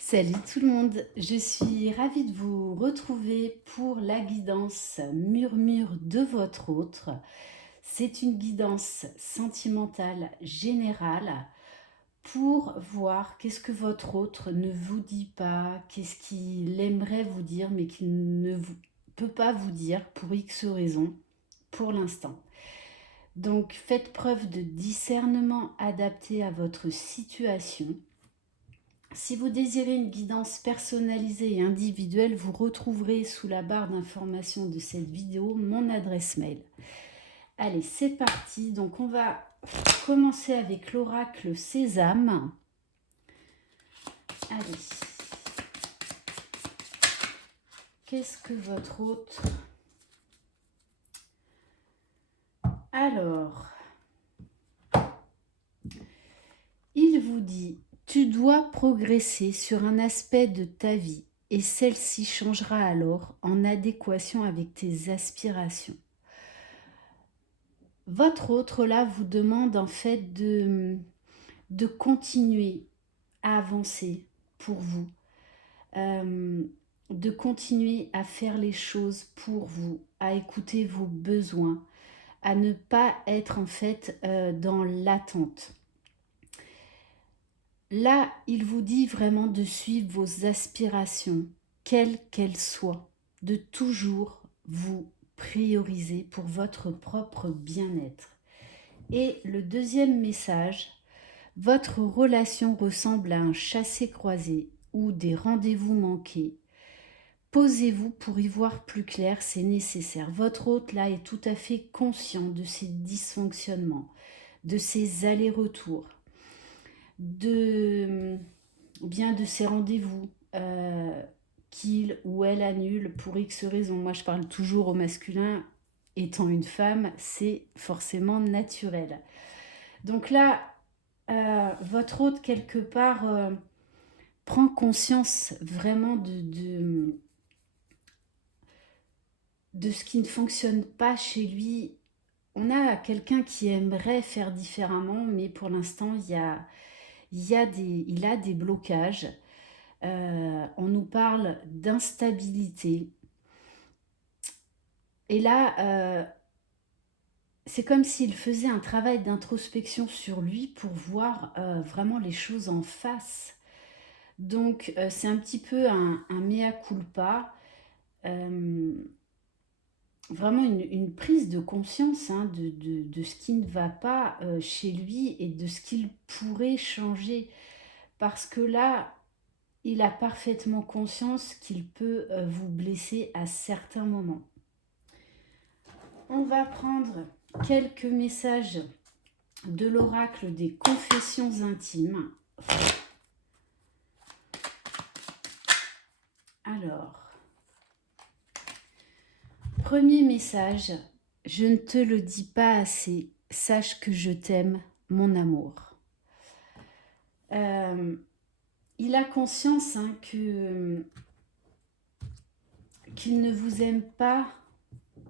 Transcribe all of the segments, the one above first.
Salut tout le monde, je suis ravie de vous retrouver pour la guidance murmure de votre autre. C'est une guidance sentimentale générale pour voir qu'est-ce que votre autre ne vous dit pas, qu'est-ce qu'il aimerait vous dire mais qu'il ne peut pas vous dire pour X raisons pour l'instant. Donc faites preuve de discernement adapté à votre situation. Si vous désirez une guidance personnalisée et individuelle, vous retrouverez sous la barre d'information de cette vidéo mon adresse mail. Allez, c'est parti. Donc, on va commencer avec l'oracle Sésame. Allez. Qu'est-ce que votre autre... Alors, il vous dit, tu dois progresser sur un aspect de ta vie et celle-ci changera alors en adéquation avec tes aspirations. Votre autre là vous demande en fait de continuer à avancer pour vous, euh, de continuer à faire les choses pour vous, à écouter vos besoins, à ne pas être en fait dans l'attente. Là, il vous dit vraiment de suivre vos aspirations, quelles qu'elles soient, de toujours vous prioriser pour votre propre bien-être. Et le deuxième message, votre relation ressemble à un chassé-croisé ou des rendez-vous manqués. Posez-vous pour y voir plus clair, c'est nécessaire. Votre hôte là est tout à fait conscient de ces dysfonctionnements, de ces allers-retours, de ces rendez-vous qu'il ou elle annule pour X raisons. Moi, je parle toujours au masculin. Étant une femme, c'est forcément naturel. Donc là, votre hôte, quelque part, prend conscience vraiment de ce qui ne fonctionne pas chez lui. On a quelqu'un qui aimerait faire différemment, mais pour l'instant, il a des blocages. On nous parle d'instabilité. Et là, c'est comme s'il faisait un travail d'introspection sur lui pour voir vraiment les choses en face. Donc, c'est un petit peu un mea culpa, vraiment une prise de conscience de ce qui ne va pas chez lui et de ce qu'il pourrait changer. Parce que là, il a parfaitement conscience qu'il peut vous blesser à certains moments. On va prendre quelques messages de l'oracle des confessions intimes. Alors, premier message, je ne te le dis pas assez, sache que je t'aime, mon amour. Il a conscience qu'il ne vous aime pas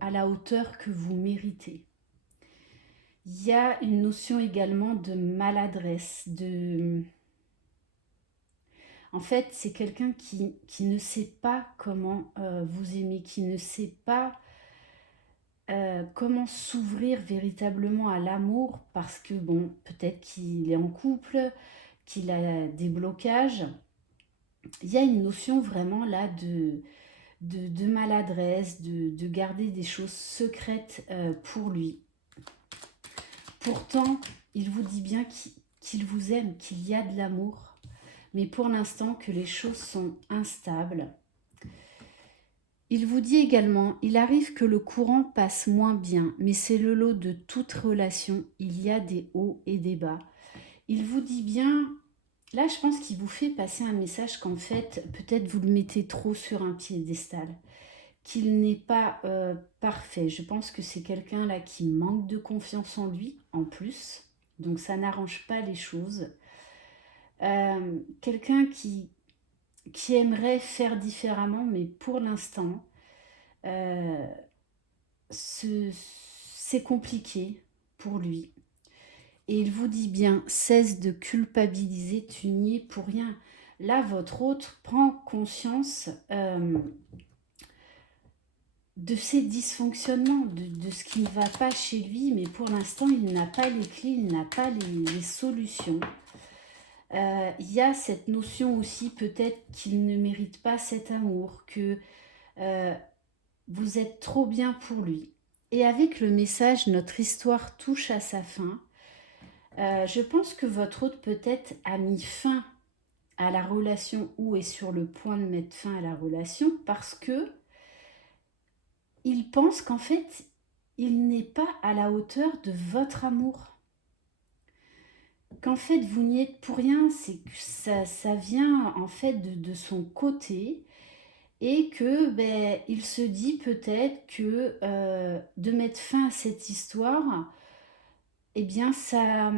à la hauteur que vous méritez. Il y a une notion également de maladresse, En fait, c'est quelqu'un qui ne sait pas comment vous aimer, qui ne sait pas comment s'ouvrir véritablement à l'amour parce que, bon, peut-être qu'il est en couple, qu'il a des blocages. Il y a une notion vraiment là de maladresse, de garder des choses secrètes pour lui. Pourtant, il vous dit bien qu'il vous aime, qu'il y a de l'amour, mais pour l'instant que les choses sont instables. Il vous dit également, il arrive que le courant passe moins bien, mais c'est le lot de toute relation, il y a des hauts et des bas. Il vous dit bien, là je pense qu'il vous fait passer un message qu'en fait, peut-être vous le mettez trop sur un piédestal, qu'il n'est pas parfait. Je pense que c'est quelqu'un là qui manque de confiance en lui, en plus, donc ça n'arrange pas les choses. Quelqu'un qui aimerait faire différemment, mais pour l'instant, euh, c'est compliqué pour lui. Et il vous dit bien, cesse de culpabiliser, tu n'y es pour rien. là, votre autre prend conscience de ses dysfonctionnements, de ce qui ne va pas chez lui, mais pour l'instant, il n'a pas les clés, il n'a pas les solutions. Il y a cette notion aussi peut-être qu'il ne mérite pas cet amour, que vous êtes trop bien pour lui. Et avec le message « Notre histoire touche à sa fin », je pense que votre hôte peut-être a mis fin à la relation ou est sur le point de mettre fin à la relation parce que il pense qu'en fait, il n'est pas à la hauteur de votre amour. Qu'en fait, vous n'y êtes pour rien, c'est que ça vient en fait de son côté et que il se dit peut-être que de mettre fin à cette histoire, eh bien ça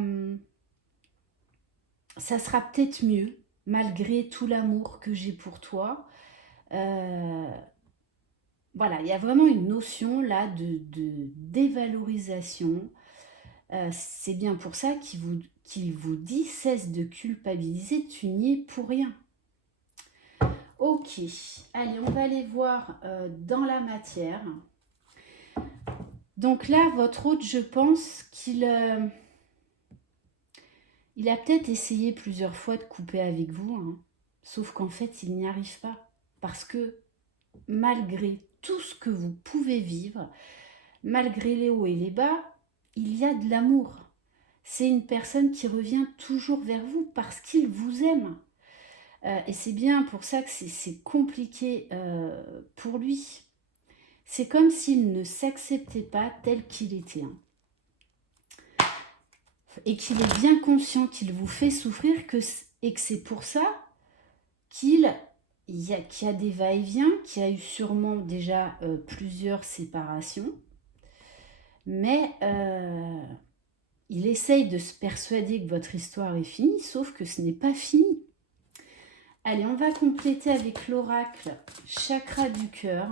sera peut-être mieux, malgré tout l'amour que j'ai pour toi. Voilà, il y a vraiment une notion là de dévalorisation. C'est bien pour ça qu'il vous dit cesse de culpabiliser, tu n'y es pour rien. Ok, allez, on va aller voir dans la matière. Donc là, votre hôte, je pense qu'il il a peut-être essayé plusieurs fois de couper avec vous, hein, sauf qu'en fait, il n'y arrive pas. Parce que malgré tout ce que vous pouvez vivre, malgré les hauts et les bas, il y a de l'amour. C'est une personne qui revient toujours vers vous parce qu'il vous aime. Et c'est bien pour ça que c'est compliqué pour lui. C'est comme s'il ne s'acceptait pas tel qu'il était. Hein. Et qu'il est bien conscient qu'il vous fait souffrir et que c'est pour ça qu'il y a des va-et-vient, qu'il y a eu sûrement déjà plusieurs séparations. Mais il essaye de se persuader que votre histoire est finie, sauf que ce n'est pas fini. Allez, on va compléter avec l'oracle chakra du cœur.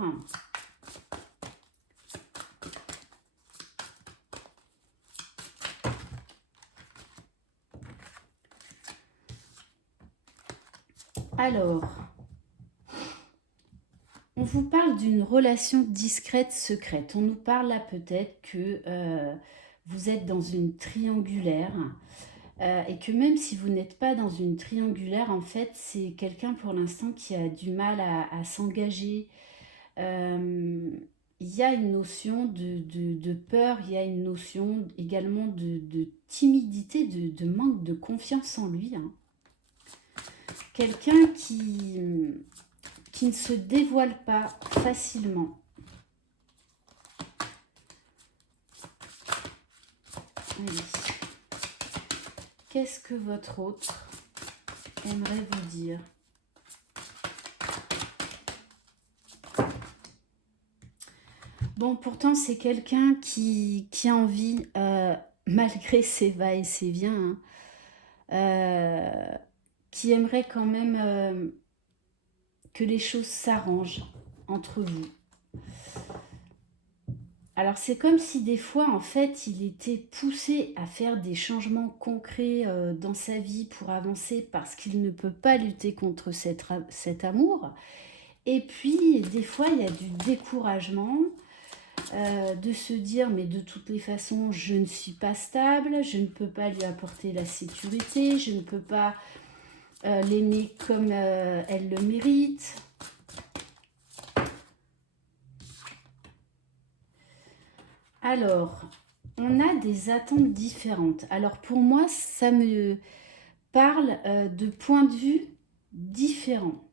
Alors, on vous parle d'une relation discrète, secrète. On nous parle là peut-être que vous êtes dans une triangulaire et que même si vous n'êtes pas dans une triangulaire, en fait, c'est quelqu'un pour l'instant qui a du mal à s'engager. Il y a une notion de peur, il y a une notion également de timidité, de manque de confiance en lui. Hein. Quelqu'un qui ne se dévoile pas facilement. Allez. Qu'est-ce que votre autre aimerait vous dire ? Bon, pourtant, c'est quelqu'un qui a envie, malgré ses va et ses vient, hein, qui aimerait quand même que les choses s'arrangent entre vous. Alors, c'est comme si des fois, en fait, il était poussé à faire des changements concrets dans sa vie pour avancer parce qu'il ne peut pas lutter contre cet amour. Et puis, des fois, il y a du découragement de se dire, mais de toutes les façons, je ne suis pas stable, je ne peux pas lui apporter la sécurité, je ne peux pas l'aimer comme elle le mérite. Alors, on a des attentes différentes. Alors, pour moi, ça me parle de points de vue différents.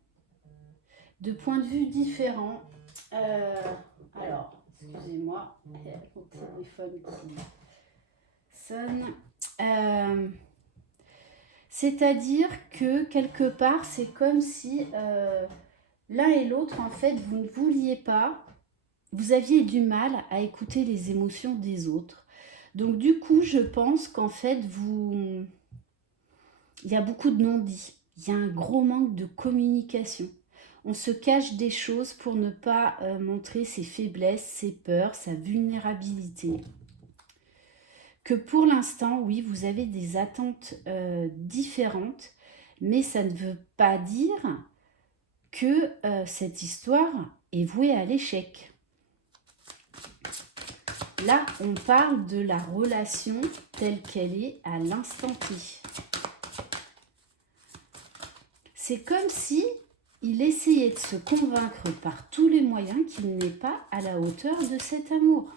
De points de vue différents. Alors, excusez-moi, il y a mon téléphone qui sonne. C'est-à-dire que quelque part, c'est comme si l'un et l'autre, en fait, vous ne vouliez pas, vous aviez du mal à écouter les émotions des autres. Donc du coup, je pense qu'en fait, il y a beaucoup de non-dits. Il y a un gros manque de communication. On se cache des choses pour ne pas montrer ses faiblesses, ses peurs, sa vulnérabilité. Que pour l'instant, oui, vous avez des attentes différentes, Mais ça ne veut pas dire que cette histoire est vouée à l'échec. Là, on parle de la relation telle qu'elle est à l'instant T. C'est comme si il essayait de se convaincre par tous les moyens qu'il n'est pas à la hauteur de cet amour.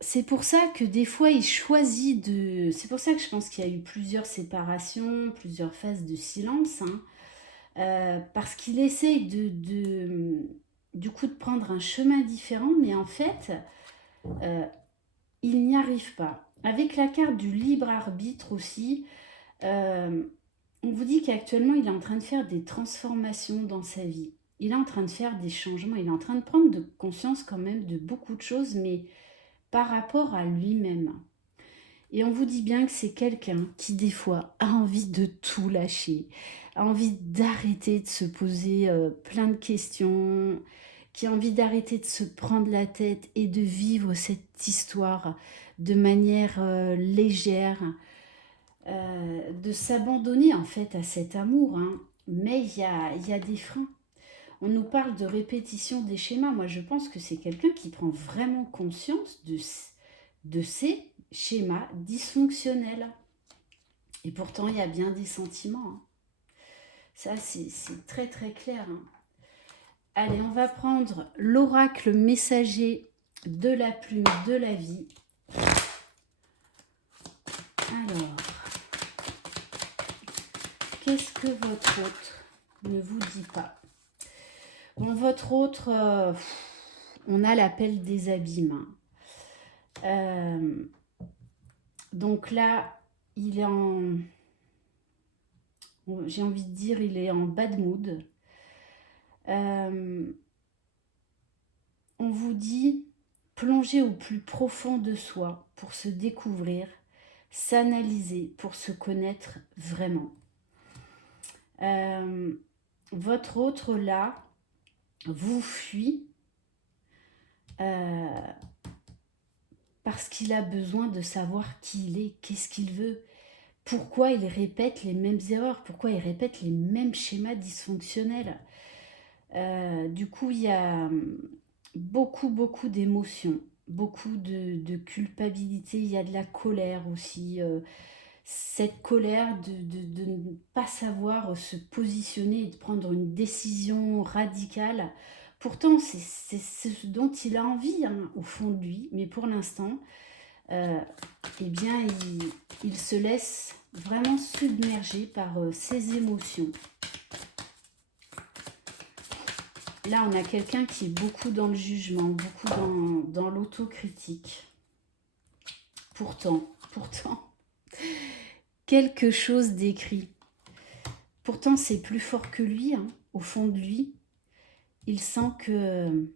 C'est pour ça que des fois, il choisit de... C'est pour ça que je pense qu'il y a eu plusieurs séparations, plusieurs phases de silence, hein, parce qu'il essaye du coup de prendre un chemin différent, mais en fait, il n'y arrive pas. Avec la carte du libre arbitre aussi, on vous dit qu'actuellement, il est en train de faire des transformations dans sa vie. Il est en train de faire des changements, il est en train de prendre de conscience quand même de beaucoup de choses, mais par rapport à lui-même. Et on vous dit bien que c'est quelqu'un qui, des fois, a envie de tout lâcher, a envie d'arrêter de se poser plein de questions, qui a envie d'arrêter de se prendre la tête et de vivre cette histoire de manière légère, de s'abandonner en fait à cet amour. Hein. Mais il y a des freins. On nous parle de répétition des schémas. Moi, je pense que c'est quelqu'un qui prend vraiment conscience de ces schémas dysfonctionnels. Et pourtant, il y a bien des sentiments. Hein. Ça, c'est très très clair. Hein. Allez, on va prendre l'oracle messager de la plume de la vie. Alors, qu'est-ce que votre autre ne vous dit pas? Bon, votre autre, on a l'appel des abîmes. Donc là, il est en... J'ai envie de dire, il est en bad mood. On vous dit, plongez au plus profond de soi pour se découvrir, s'analyser, pour se connaître vraiment. Votre autre là vous fuit parce qu'il a besoin de savoir qui il est, qu'est-ce qu'il veut, pourquoi il répète les mêmes erreurs, pourquoi il répète les mêmes schémas dysfonctionnels. Du coup, il y a beaucoup d'émotions, beaucoup de culpabilité, il y a de la colère aussi. Cette colère de ne pas savoir se positionner et de prendre une décision radicale. Pourtant, c'est ce dont il a envie, hein, au fond de lui, mais pour l'instant, eh bien, il se laisse vraiment submerger par ses émotions. Là, on a quelqu'un qui est beaucoup dans le jugement, beaucoup dans l'autocritique. Pourtant, quelque chose d'écrit. Pourtant, c'est plus fort que lui, hein, au fond de lui. Il sent que,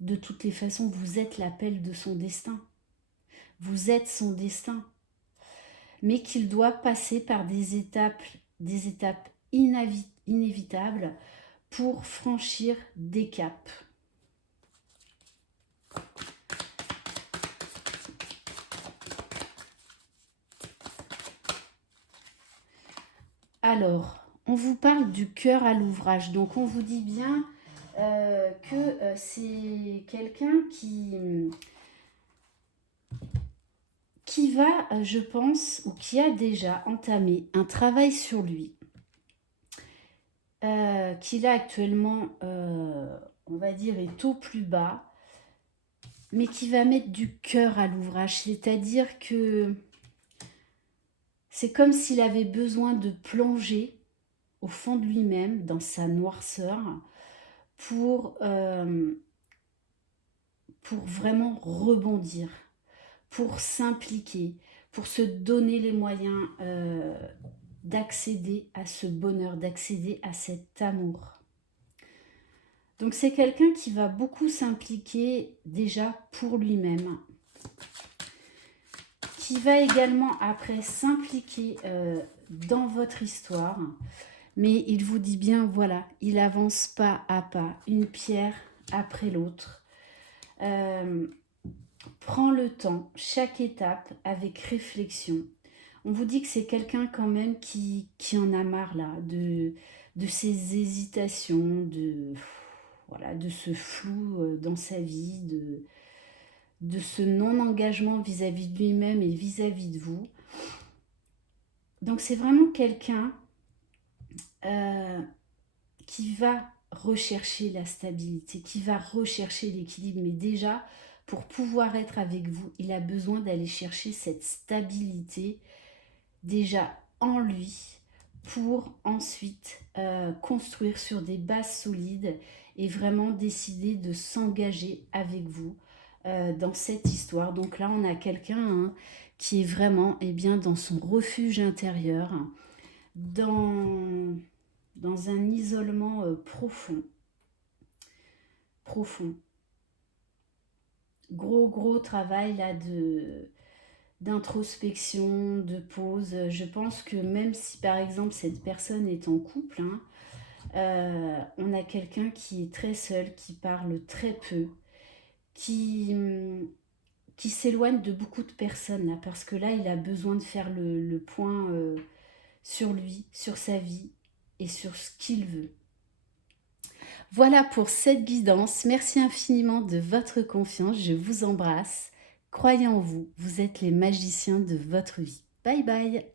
de toutes les façons, vous êtes l'appel de son destin. Vous êtes son destin. Mais qu'il doit passer par des étapes inévitables pour franchir des caps. Alors, on vous parle du cœur à l'ouvrage. Donc, on vous dit bien que c'est quelqu'un qui va, je pense, ou qui a déjà entamé un travail sur lui, qui là actuellement, on va dire, est au plus bas, mais qui va mettre du cœur à l'ouvrage. C'est-à-dire que c'est comme s'il avait besoin de plonger au fond de lui-même, dans sa noirceur, pour vraiment rebondir, pour s'impliquer, pour se donner les moyens d'accéder à ce bonheur, d'accéder à cet amour. Donc c'est quelqu'un qui va beaucoup s'impliquer déjà pour lui-même, qui va également après s'impliquer dans votre histoire, mais il vous dit bien, voilà, il avance pas à pas, une pierre après l'autre. Prends le temps, chaque étape avec réflexion, On vous dit que c'est quelqu'un quand même qui en a marre là, de ses hésitations, voilà, de ce flou dans sa vie, de ce non-engagement vis-à-vis de lui-même et vis-à-vis de vous. Donc c'est vraiment quelqu'un euh, qui va rechercher la stabilité, qui va rechercher l'équilibre. Mais déjà, pour pouvoir être avec vous, il a besoin d'aller chercher cette stabilité déjà en lui pour ensuite construire sur des bases solides et vraiment décider de s'engager avec vous dans cette histoire. Donc là, on a quelqu'un qui est vraiment dans son refuge intérieur, dans, dans un isolement profond, profond. Gros travail là d'introspection, de pause. Je pense que même si par exemple cette personne est en couple, on a quelqu'un qui est très seul, qui parle très peu, qui, qui s'éloigne de beaucoup de personnes là, parce que là il a besoin de faire le point sur lui, sur sa vie et sur ce qu'il veut. Voilà pour cette guidance. Merci infiniment de votre confiance. Je vous embrasse. Croyez en vous. Vous êtes les magiciens de votre vie. Bye bye.